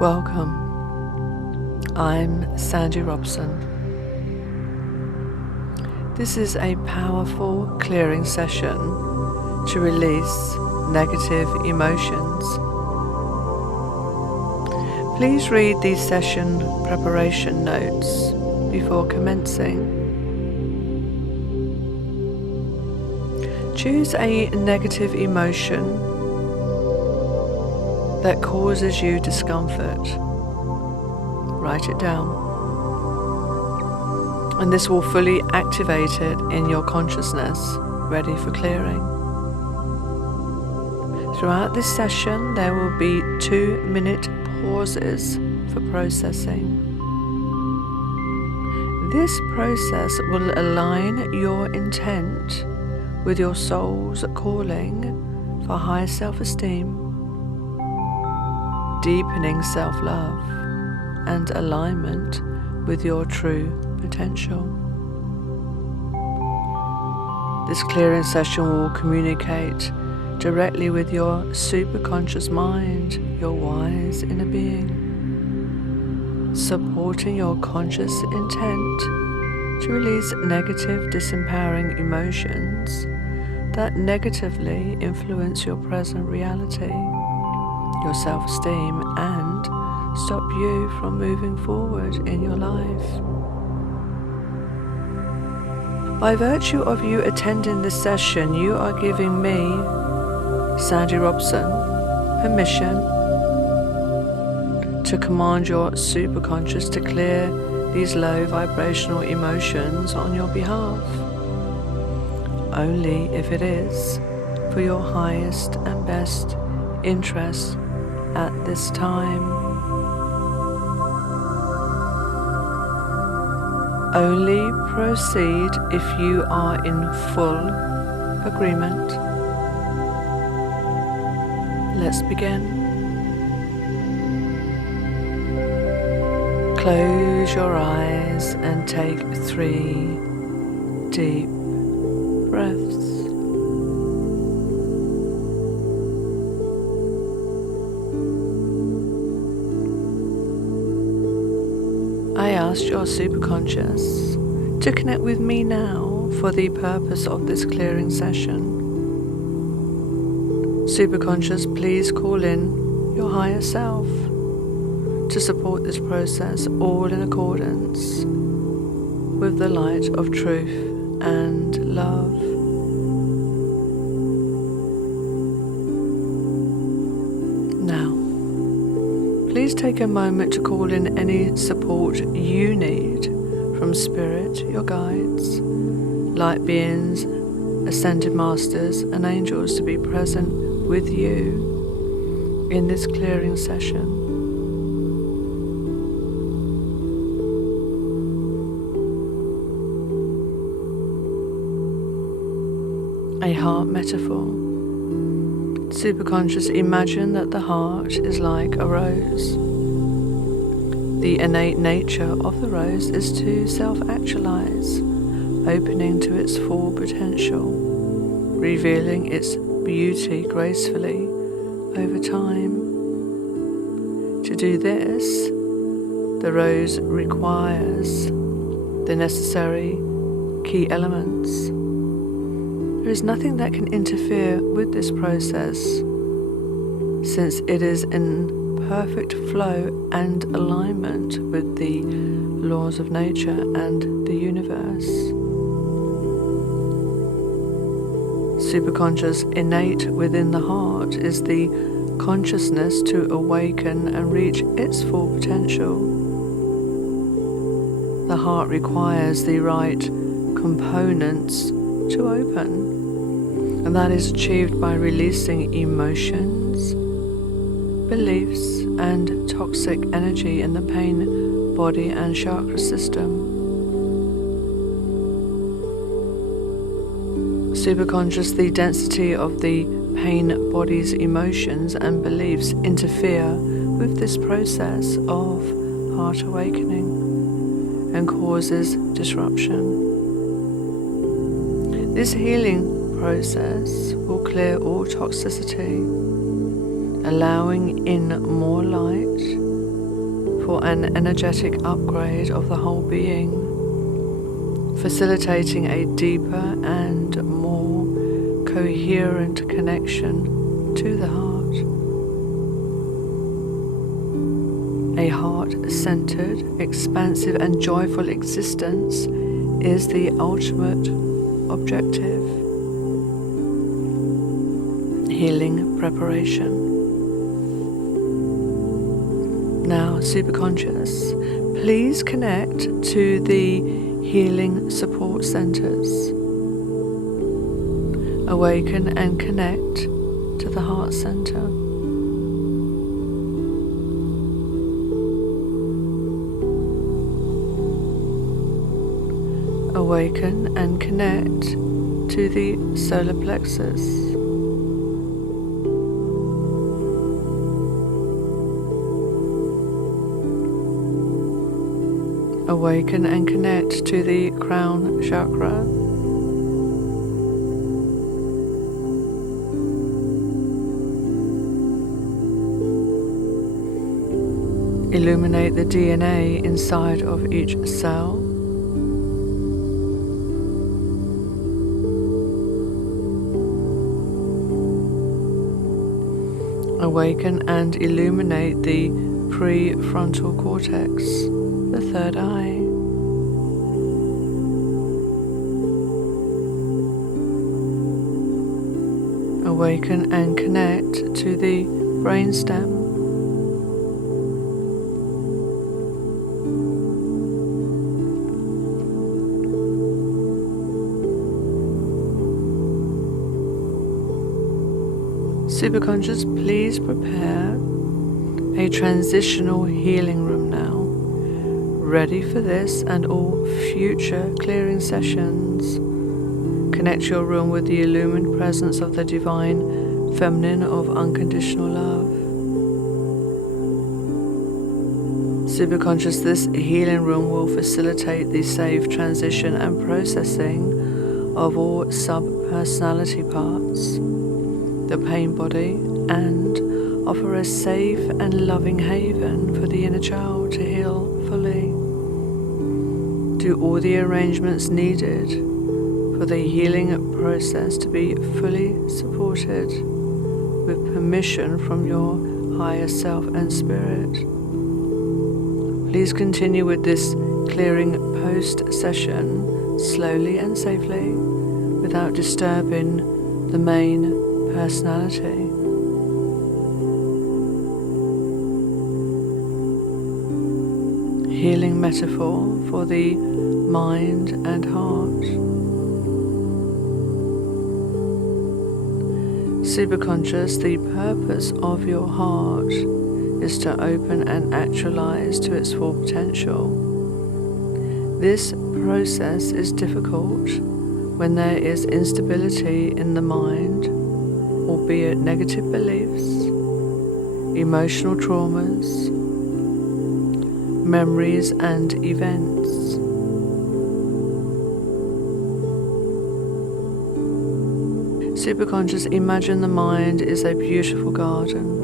Welcome. I'm Sandy Robson. This is a powerful clearing session to release negative emotions. Please read these session preparation notes before commencing. Choose a negative emotion that causes you discomfort. Write it down. And this will fully activate it in your consciousness, ready for clearing. Throughout this session, there will be 2-minute pauses for processing. This process will align your intent with your soul's calling for high self-esteem, deepening self-love, and alignment with your true potential. This clearing session will communicate directly with your superconscious mind, your wise inner being, supporting your conscious intent to release negative, disempowering emotions that negatively influence your present reality, your self-esteem, and stop you from moving forward in your life. By virtue of you attending this session, you are giving me, Sandy Robson, permission to command your superconscious to clear these low vibrational emotions on your behalf, only if it is for your highest and best interest at this time. Only proceed if you are in full agreement. Let's begin. Close your eyes and take 3 deep breaths. I ask your superconscious to connect with me now for the purpose of this clearing session. Superconscious, please call in your higher self to support this process, all in accordance with the light of truth and love. Now, please take a moment to call in any support you need from Spirit, your guides, light beings, ascended masters, and angels to be present with you in this clearing session. A heart metaphor. Superconscious, imagine that the heart is like a rose. The innate nature of the rose is to self-actualize, opening to its full potential, revealing its beauty gracefully over time. To do this, the rose requires the necessary key elements. There is nothing that can interfere with this process, since it is in perfect flow and alignment with the laws of nature and the universe. Superconscious, innate within the heart, is the consciousness to awaken and reach its full potential. The heart requires the right components to open, and that is achieved by releasing emotions, beliefs, and toxic energy in the pain body and chakra system. Superconscious, the density of the pain body's emotions and beliefs interfere with this process of heart awakening and causes disruption. This healing process will clear all toxicity, allowing in more light for an energetic upgrade of the whole being, facilitating a deeper and more coherent connection to the heart. A heart-centered, expansive and joyful existence is the ultimate objective. Healing preparation. Now, Superconscious, please connect to the healing support centers. Awaken and connect to the heart center. Awaken and connect to the solar plexus. Awaken and connect to the crown chakra. Illuminate the DNA inside of each cell. Awaken and illuminate the prefrontal cortex, the third eye. Awaken and connect to the brainstem. Superconscious, please prepare a transitional healing room now, ready for this and all future clearing sessions. Connect your room with the illumined presence of the divine feminine of unconditional love. Superconscious, this healing room will facilitate the safe transition and processing of all sub-personality parts, the pain body, and offer a safe and loving haven for the inner child to heal fully. Do all the arrangements needed for the healing process to be fully supported with permission from your higher self and spirit. Please continue with this clearing post-session slowly and safely without disturbing the main personality. Healing metaphor for the mind and heart. Superconscious, the purpose of your heart is to open and actualize to its full potential. This process is difficult when there is instability in the mind, albeit negative beliefs, emotional traumas, memories and events. Superconscious, imagine the mind is a beautiful garden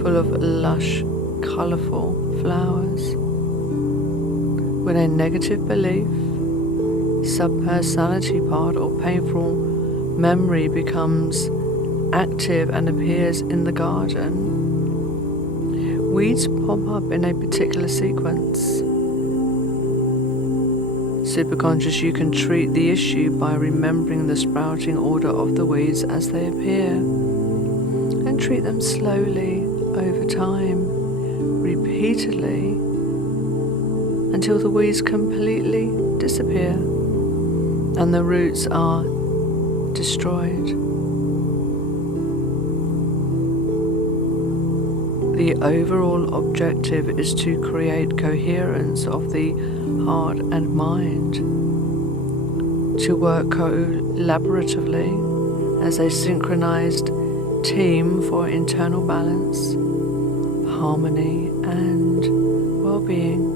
full of lush, colorful flowers. When a negative belief, subpersonality part or painful memory becomes active and appears in the garden, weeds pop up in a particular sequence. Superconscious, you can treat the issue by remembering the sprouting order of the weeds as they appear, and treat them slowly over time, repeatedly, until the weeds completely disappear and the roots are destroyed. The overall objective is to create coherence of the heart and mind, to work collaboratively as a synchronized team for internal balance, harmony, and well-being.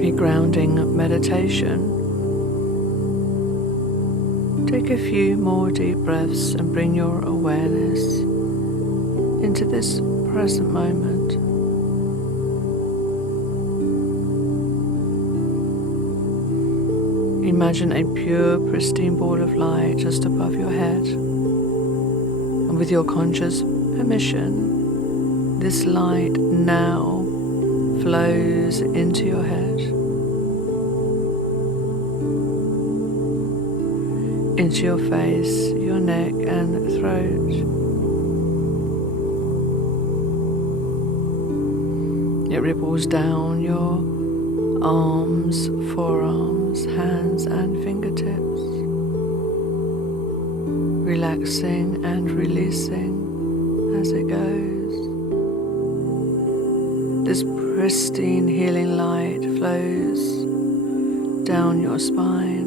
A grounding meditation Take a few more deep breaths and bring your awareness into this present moment. Imagine a pure, pristine ball of light just above your head. And with your conscious permission, this light now flows into your head, into your face, your neck and throat. It ripples down your arms, forearms, hands and fingertips, relaxing and releasing as it goes. This pristine healing light flows down your spine,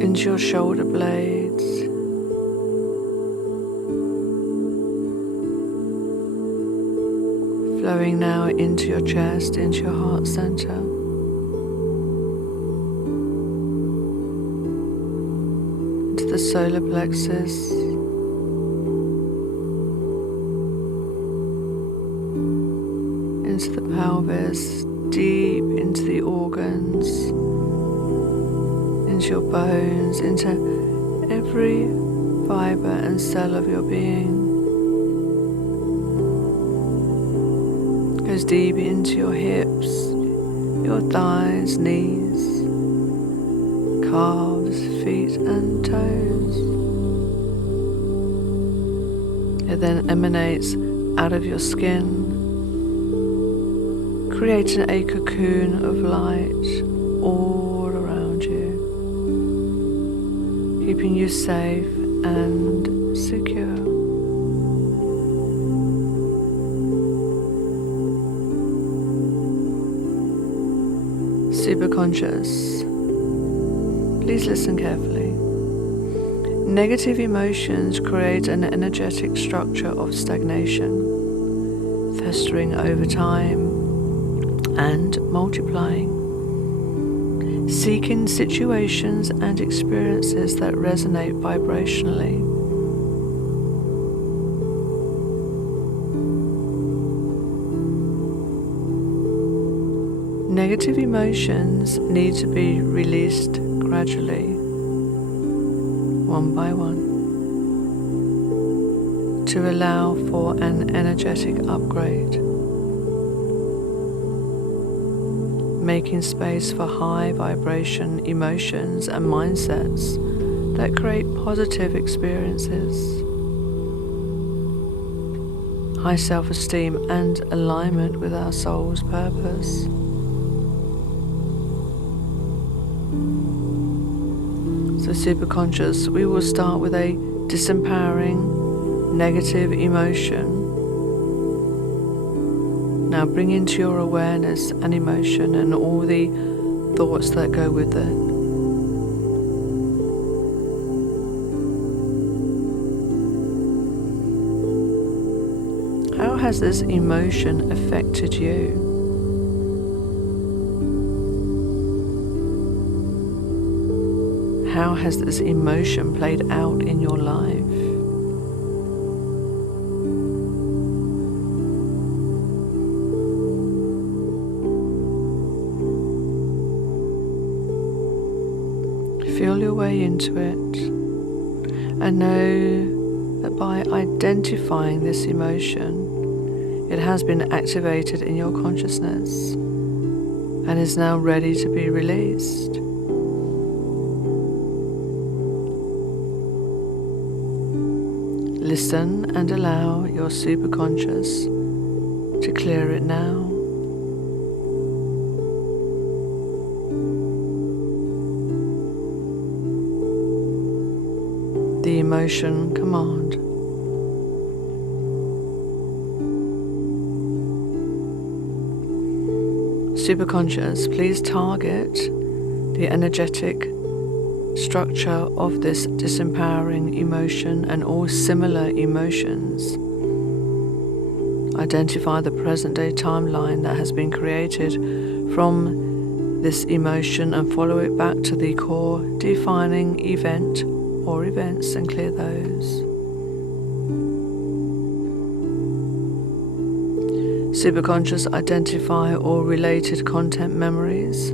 into your shoulder blades, flowing now into your chest, into your heart center, into the solar plexus, into the pelvis, deep into the organs, into your bones, into every fiber and cell of your being. Goes deep into your hips, your thighs, knees, calves, feet and toes. It then emanates out of your skin, creating a cocoon of light all around you, keeping you safe and secure. Superconscious, please listen carefully. Negative emotions create an energetic structure of stagnation, festering over time and multiplying, seeking situations and experiences that resonate vibrationally. Negative emotions need to be released gradually, one by one, to allow for an energetic upgrade, making space for high vibration emotions and mindsets that create positive experiences, high self-esteem and alignment with our soul's purpose. So Superconscious, we will start with a disempowering negative emotion. Now bring into your awareness an emotion and all the thoughts that go with it. How has this emotion affected you? How has this emotion played out in your life? Feel your way into it and know that by identifying this emotion, it has been activated in your consciousness and is now ready to be released. Listen and allow your superconscious to clear it now. The emotion command. Superconscious, please target the energetic structure of this disempowering emotion and all similar emotions. Identify the present day timeline that has been created from this emotion and follow it back to the core defining event or events and clear those. Superconscious, identify all related content memories,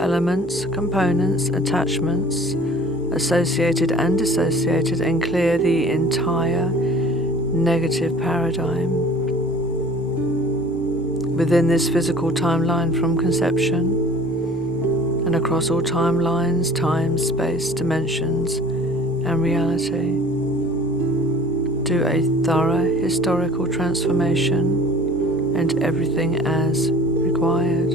elements, components, attachments, associated and dissociated, and clear the entire negative paradigm within this physical timeline from conception and across all timelines, time, space, dimensions, and reality. Do a thorough historical transformation and everything as required.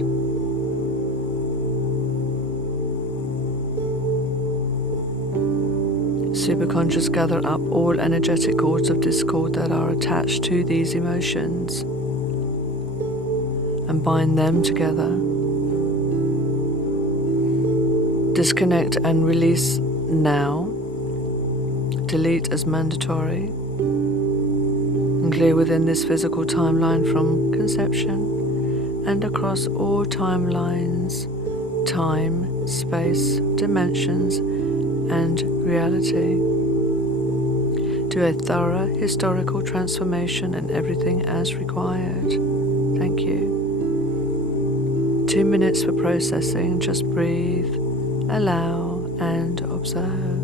Superconscious, gather up all energetic cords of discord that are attached to these emotions and bind them together. Disconnect and release now. Delete as mandatory. And clear within this physical timeline from conception and across all timelines, time, space, dimensions, and reality. Do a thorough historical transformation and everything as required. Thank you. 2 minutes for processing. Just breathe, allow, and observe.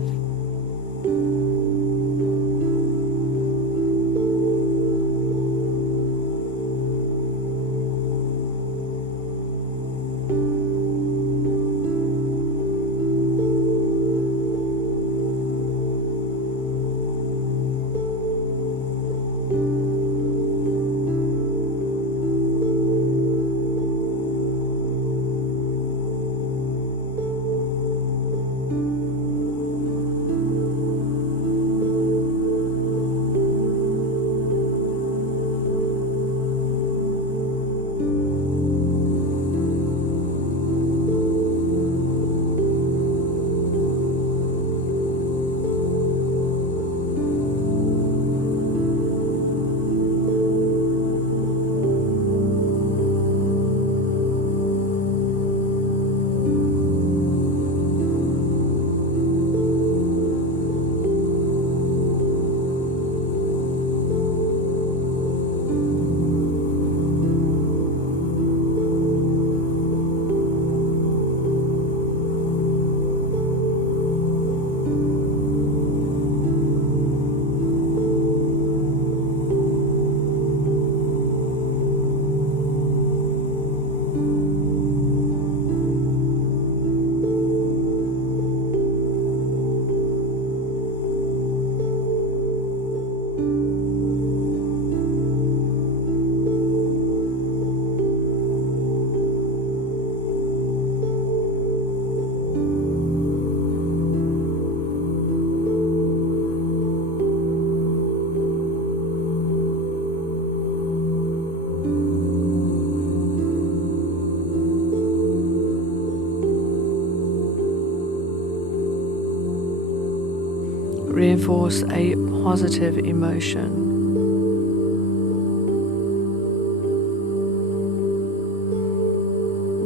Reinforce a positive emotion.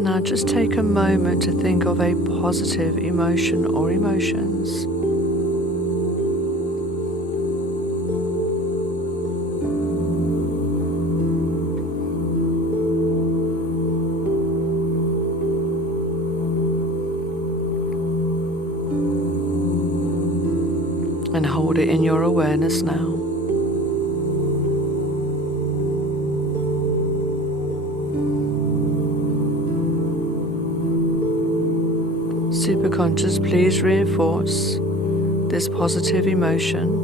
Now just take a moment to think of a positive emotion or emotions. And hold it in your awareness now. Superconscious, please reinforce this positive emotion.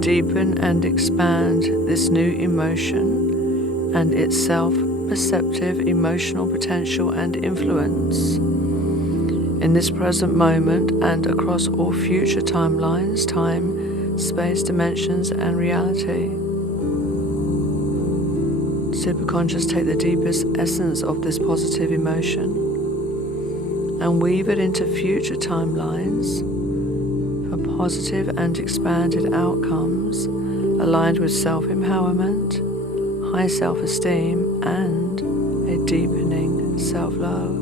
Deepen and expand this new emotion and its self-perceptive emotional potential and influence. In this present moment and across all future timelines, time, space, dimensions, and reality. Superconscious, take the deepest essence of this positive emotion and weave it into future timelines for positive and expanded outcomes aligned with self-empowerment, high self-esteem, and a deepening self-love.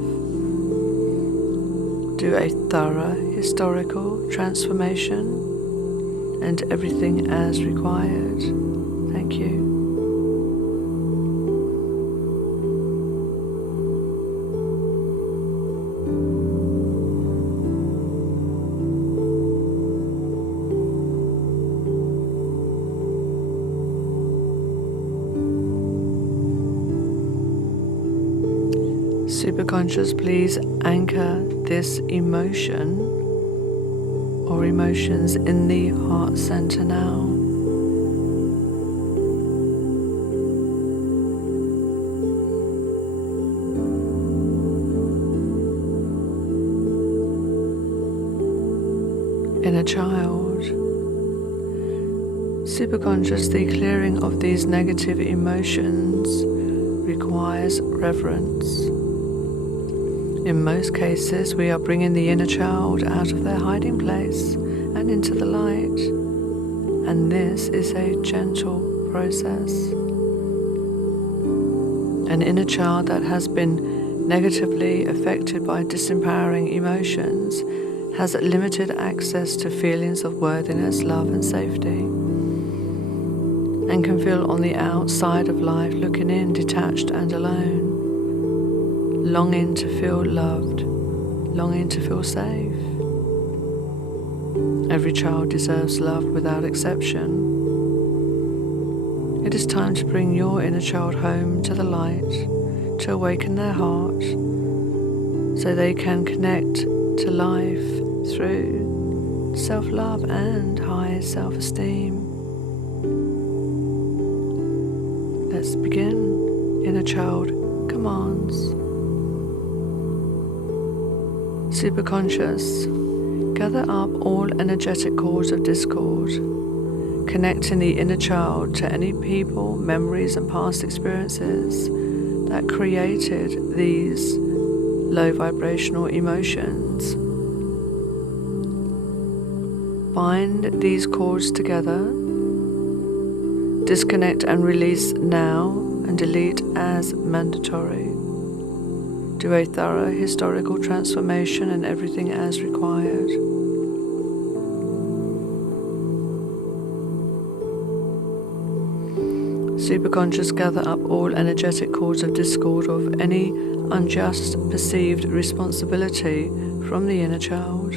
Do a thorough historical transformation and everything as required. Thank you. Superconscious, please anchor this emotion or emotions in the heart center now. Inner child. Superconscious, the clearing of these negative emotions requires reverence. In most cases, we are bringing the inner child out of their hiding place and into the light, and this is a gentle process. An inner child that has been negatively affected by disempowering emotions has limited access to feelings of worthiness, love, and safety, and can feel on the outside of life looking in, detached and alone, longing to feel loved, longing to feel safe. Every child deserves love without exception. It is time to bring your inner child home to the light, to awaken their heart, so they can connect to life through self-love and high self-esteem. Let's begin. Inner child commands. Superconscious, gather up all energetic cords of discord, connecting the inner child to any people, memories, and past experiences that created these low vibrational emotions. Bind these cords together, disconnect and release now, and delete as mandatory. Do a thorough historical transformation and everything as required. Superconscious, gather up all energetic cords of discord of any unjust perceived responsibility from the inner child.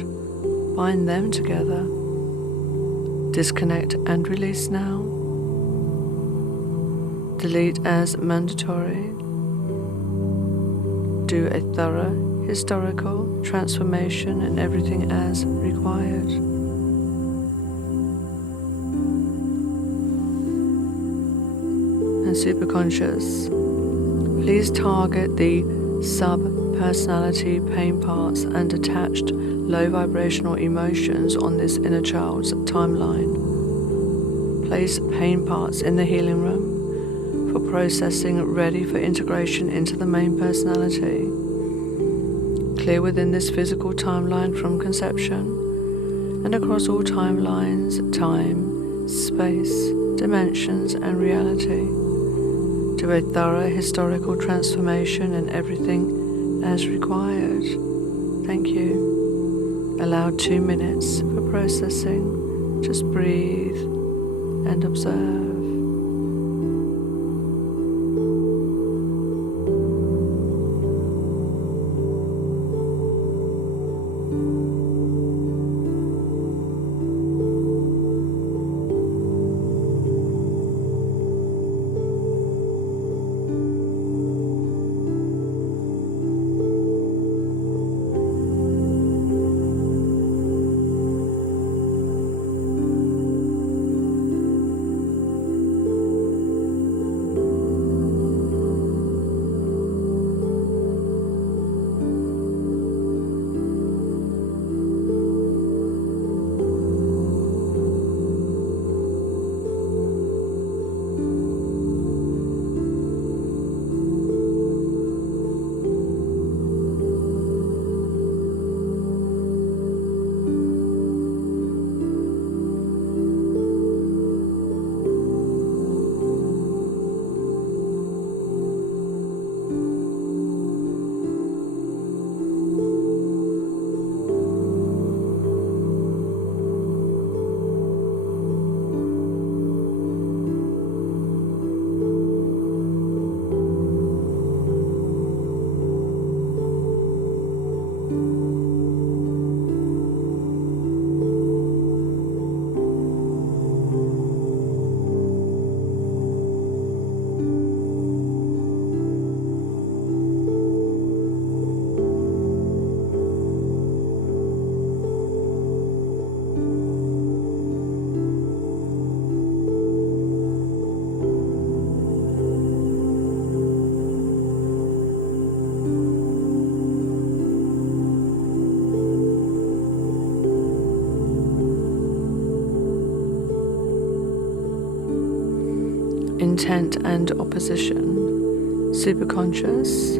Bind them together. Disconnect and release now. Delete as mandatory. Do a thorough historical transformation and everything as required. And Superconscious, please target the sub-personality pain parts and attached low vibrational emotions on this inner child's timeline. Place pain parts in the healing room for processing, ready for integration into the main personality. Clear within this physical timeline from conception and across all timelines, time, space, dimensions, and reality. Do a thorough historical transformation and everything as required. Thank you. Allow 2 minutes for processing. Just breathe and observe. intent and opposition. Superconscious,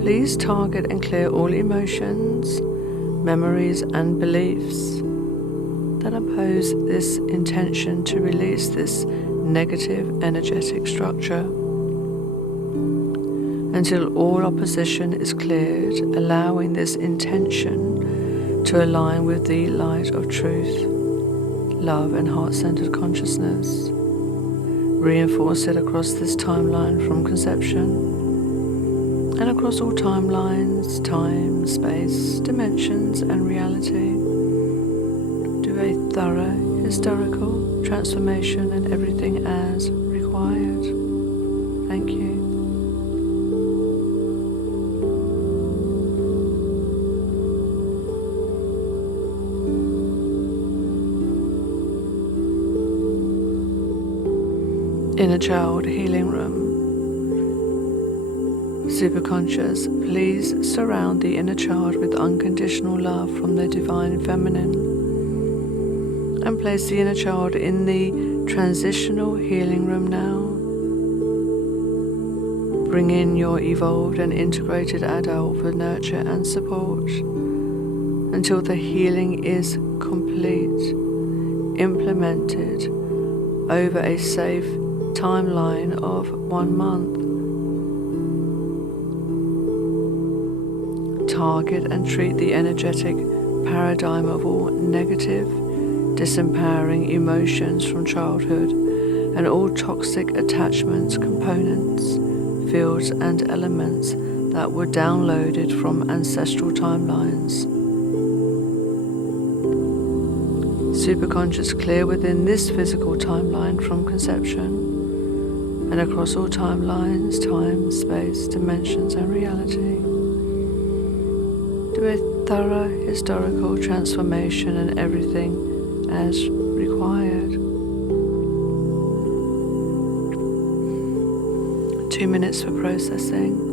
please target and clear all emotions, memories and beliefs that oppose this intention to release this negative energetic structure. Until all opposition is cleared, allowing this intention to align with the light of truth, love and heart-centered consciousness. Reinforce it across this timeline from conception and across all timelines, time, space, dimensions and reality. Do a thorough historical transformation and everything as required. Thank you. Inner Child Healing Room. Superconscious, please surround the inner child with unconditional love from the Divine Feminine and place the inner child in the transitional healing room now. Bring in your evolved and integrated adult for nurture and support until the healing is complete, implemented over a safe timeline of 1 month. Target and treat the energetic paradigm of all negative, disempowering emotions from childhood and all toxic attachments, components, fields and elements that were downloaded from ancestral timelines. Superconscious, clear within this physical timeline from conception and across all timelines, time, space, dimensions and reality. Do a thorough historical transformation and everything as required. 2 minutes for processing.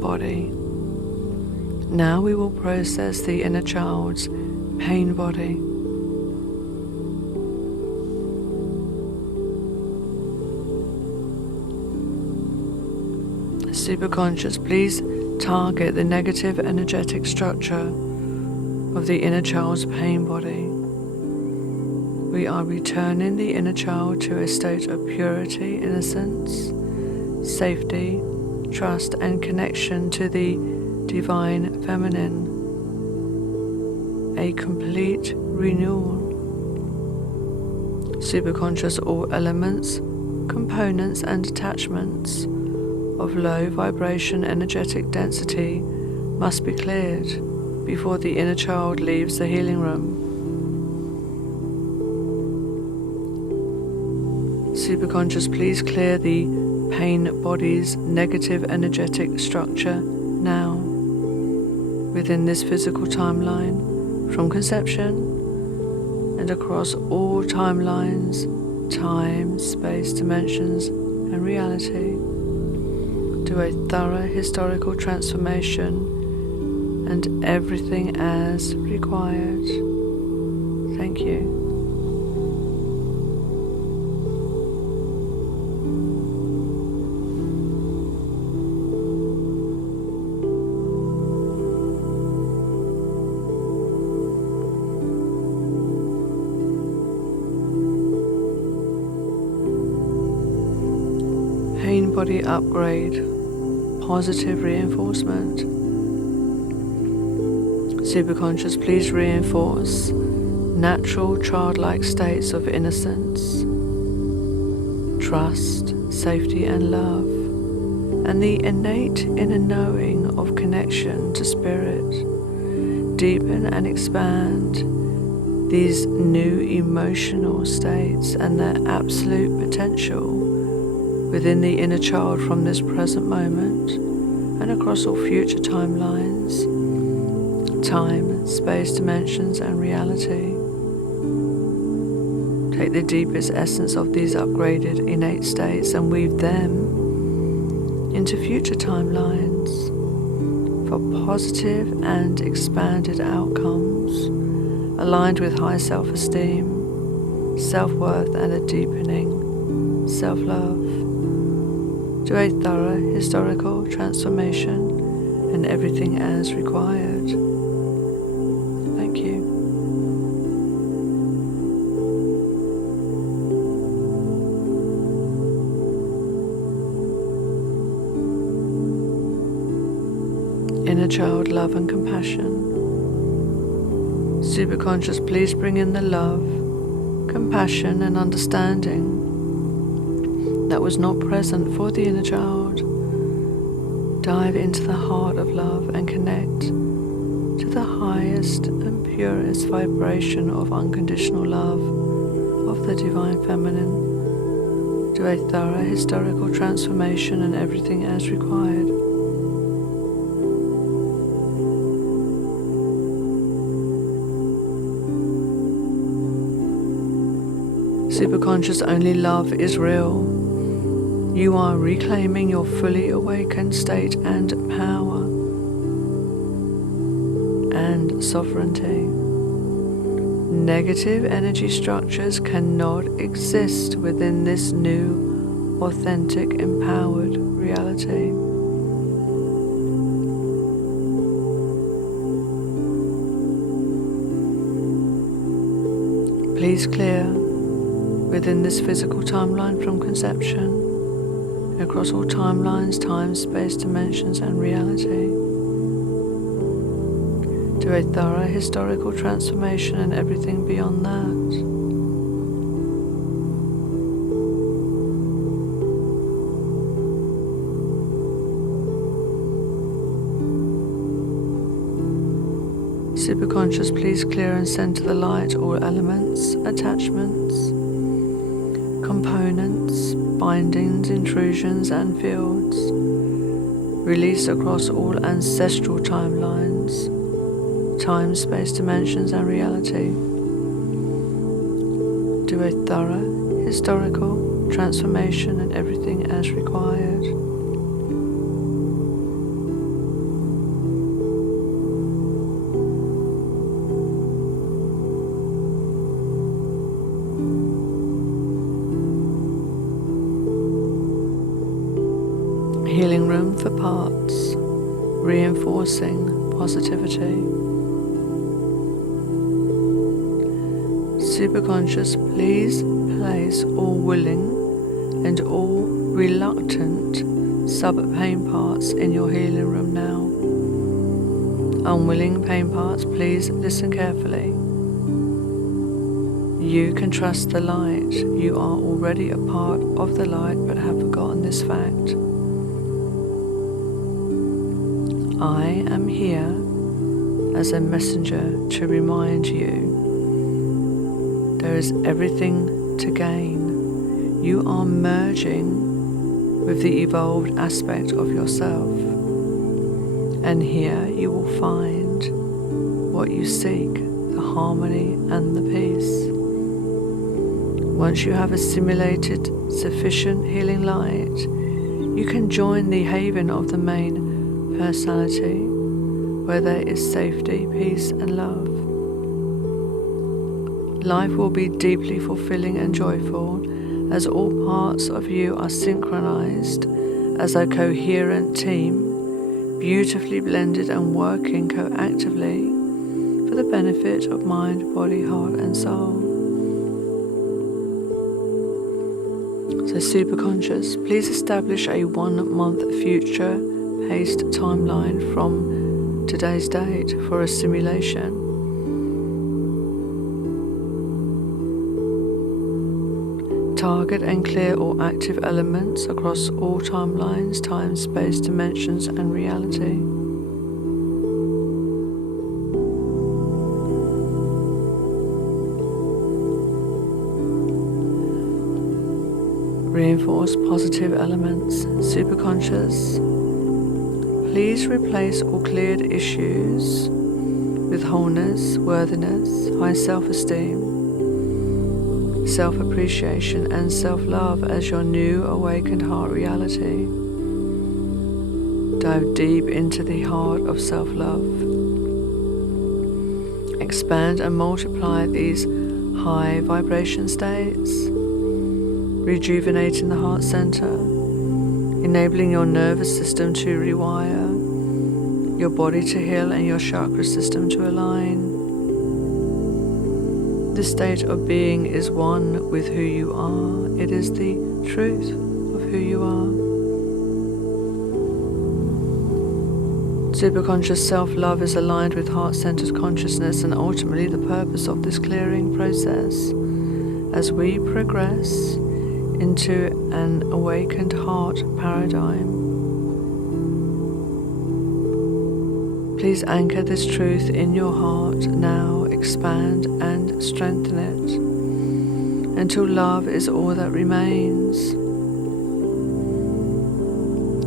Body. Now we will process the inner child's pain body. Superconscious, please target the negative energetic structure of the inner child's pain body. We are returning the inner child to a state of purity, innocence, safety, trust and connection to the Divine Feminine, a complete renewal. Superconscious, all elements, components and attachments of low vibration energetic density must be cleared before the inner child leaves the healing room. Superconscious, please clear the pain body's negative energetic structure now, within this physical timeline, from conception and across all timelines, time, space, dimensions, and reality. Do a thorough historical transformation and everything as required. Thank you. Pain body upgrade, positive reinforcement. Superconscious, please reinforce natural childlike states of innocence, trust, safety and love, and the innate inner knowing of connection to spirit. Deepen and expand these new emotional states and their absolute potential within the inner child from this present moment and across all future timelines, time, space, dimensions, and reality. Take the deepest essence of these upgraded innate states and weave them into future timelines for positive and expanded outcomes aligned with high self-esteem, self-worth, and a deepening self-love. Do a thorough historical transformation and everything as required. Thank you. Inner child love and compassion. Superconscious, please bring in the love, compassion and understanding that was not present for the inner child. Dive into the heart of love and connect to the highest and purest vibration of unconditional love of the Divine Feminine. Do a thorough historical transformation and everything as required. Superconscious, only love is real. You are reclaiming your fully awakened state and power and sovereignty. Negative energy structures cannot exist within this new, authentic, empowered reality. Please clear within this physical timeline from conception, across all timelines, time, space, dimensions, and reality. Do a thorough historical transformation and everything beyond that. Superconscious, please clear and send to the light all elements, attachments, components, bindings, intrusions and fields. Release across all ancestral timelines, time, space, dimensions and reality. Do a thorough historical transformation and everything as required. Healing room for parts, reinforcing positivity. Superconscious, please place all willing and all reluctant sub-pain parts in your healing room now. Unwilling pain parts, please listen carefully. You can trust the light. You are already a part of the light but have forgotten this fact. I am here as a messenger to remind you there is everything to gain. You are merging with the evolved aspect of yourself, and here you will find what you seek, the harmony and the peace. Once you have assimilated sufficient healing light, you can join the haven of the main personality, where there is safety, peace and love. Life will be deeply fulfilling and joyful as all parts of you are synchronized as a coherent team, beautifully blended and working coactively for the benefit of mind, body, heart and soul. So Superconscious, please establish a 1 month future paced timeline from today's date for a simulation. Target and clear all active elements across all timelines, time, space, dimensions and reality. Reinforce positive elements. Superconscious, please replace all cleared issues with wholeness, worthiness, high self-esteem, self-appreciation and self-love as your new awakened heart reality. Dive deep into the heart of self-love. Expand and multiply these high vibration states, rejuvenating the heart center, enabling your nervous system to rewire, your body to heal and your chakra system to align. This state of being is one with who you are. It is the truth of who you are. Superconscious self-love is aligned with heart-centered consciousness and ultimately the purpose of this clearing process. As we progress into an awakened heart paradigm, please anchor this truth in your heart now, expand and strengthen it until love is all that remains.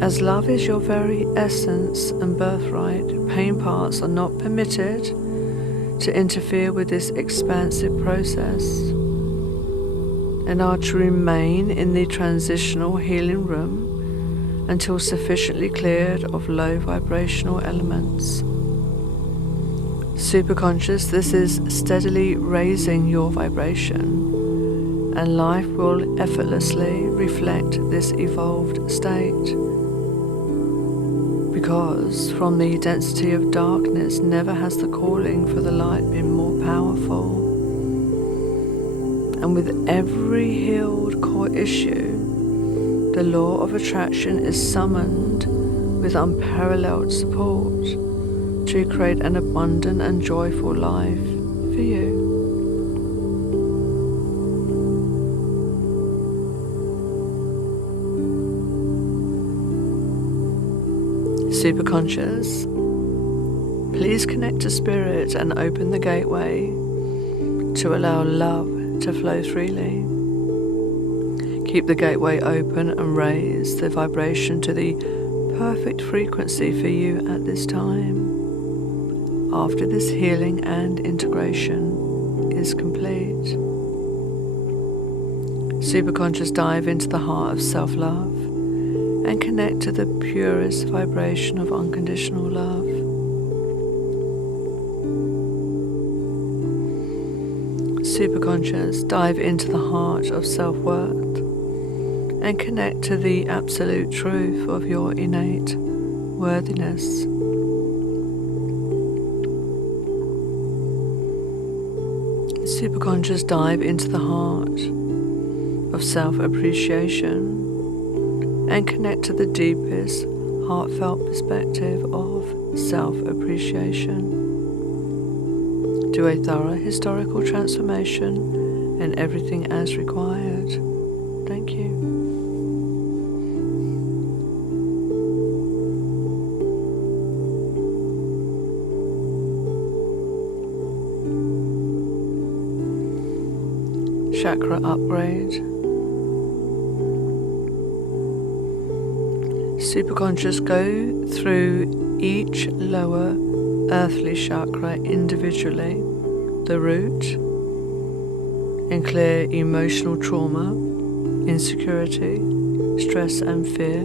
As love is your very essence and birthright, pain parts are not permitted to interfere with this expansive process and are to remain in the transitional healing room until sufficiently cleared of low vibrational elements. Superconscious, this is steadily raising your vibration, and life will effortlessly reflect this evolved state. Because from the density of darkness, never has the calling for the light been more powerful. And with every healed core issue, the law of attraction is summoned with unparalleled support to create an abundant and joyful life for you. Superconscious, please connect to Spirit and open the gateway to allow love to flow freely. Keep the gateway open and raise the vibration to the perfect frequency for you at this time. After this healing and integration is complete, Superconscious, dive into the heart of self-love and connect to the purest vibration of unconditional love. Superconscious, dive into the heart of self-worth and connect to the absolute truth of your innate worthiness. Superconscious, dive into the heart of self-appreciation and connect to the deepest heartfelt perspective of self-appreciation. Do a thorough historical transformation and everything as required. Thank you. Chakra upgrade. Superconscious, go through each lower earthly chakra individually, the root, and clear emotional trauma, insecurity, stress and fear.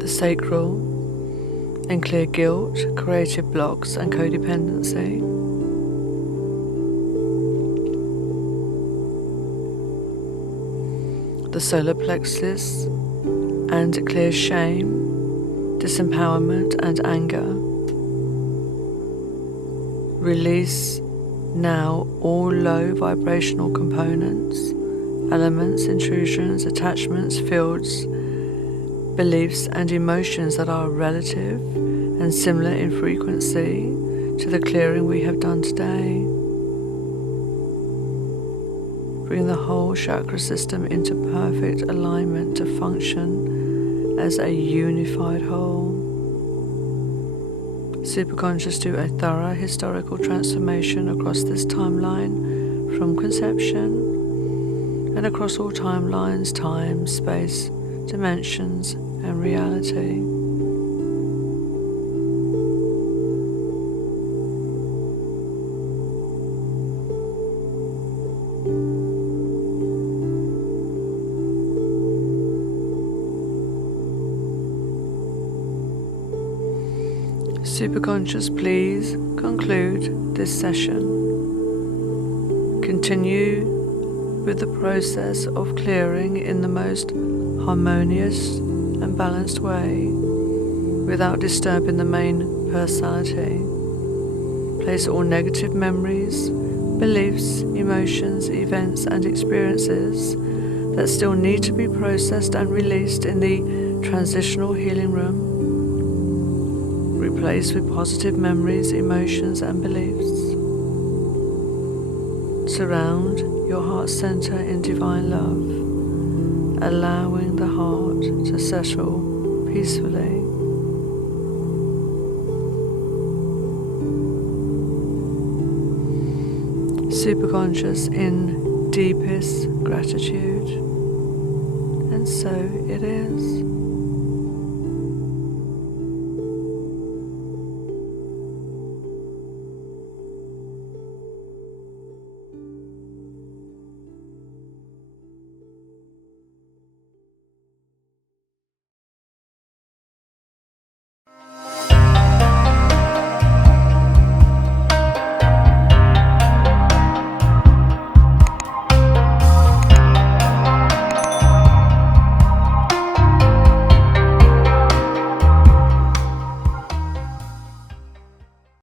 The sacral, and clear guilt, creative blocks and codependency. The solar plexus, and clear shame, disempowerment and anger. Release now all low vibrational components, elements, intrusions, attachments, fields, beliefs and emotions that are relative and similar in frequency to the clearing we have done today. Bring the whole chakra system into perfect alignment to function as a unified whole. Superconscious, do a thorough historical transformation across this timeline from conception and across all timelines, time, space, dimensions and reality. Superconscious, please conclude this session. Continue with the process of clearing in the most harmonious and balanced way without disturbing the main personality. Place all negative memories, beliefs, emotions, events and experiences that still need to be processed and released in the transitional healing room. Replace with positive memories, emotions and beliefs. Surround your heart center in divine love, allowing the heart to settle peacefully. Superconscious, in deepest gratitude. And so it is.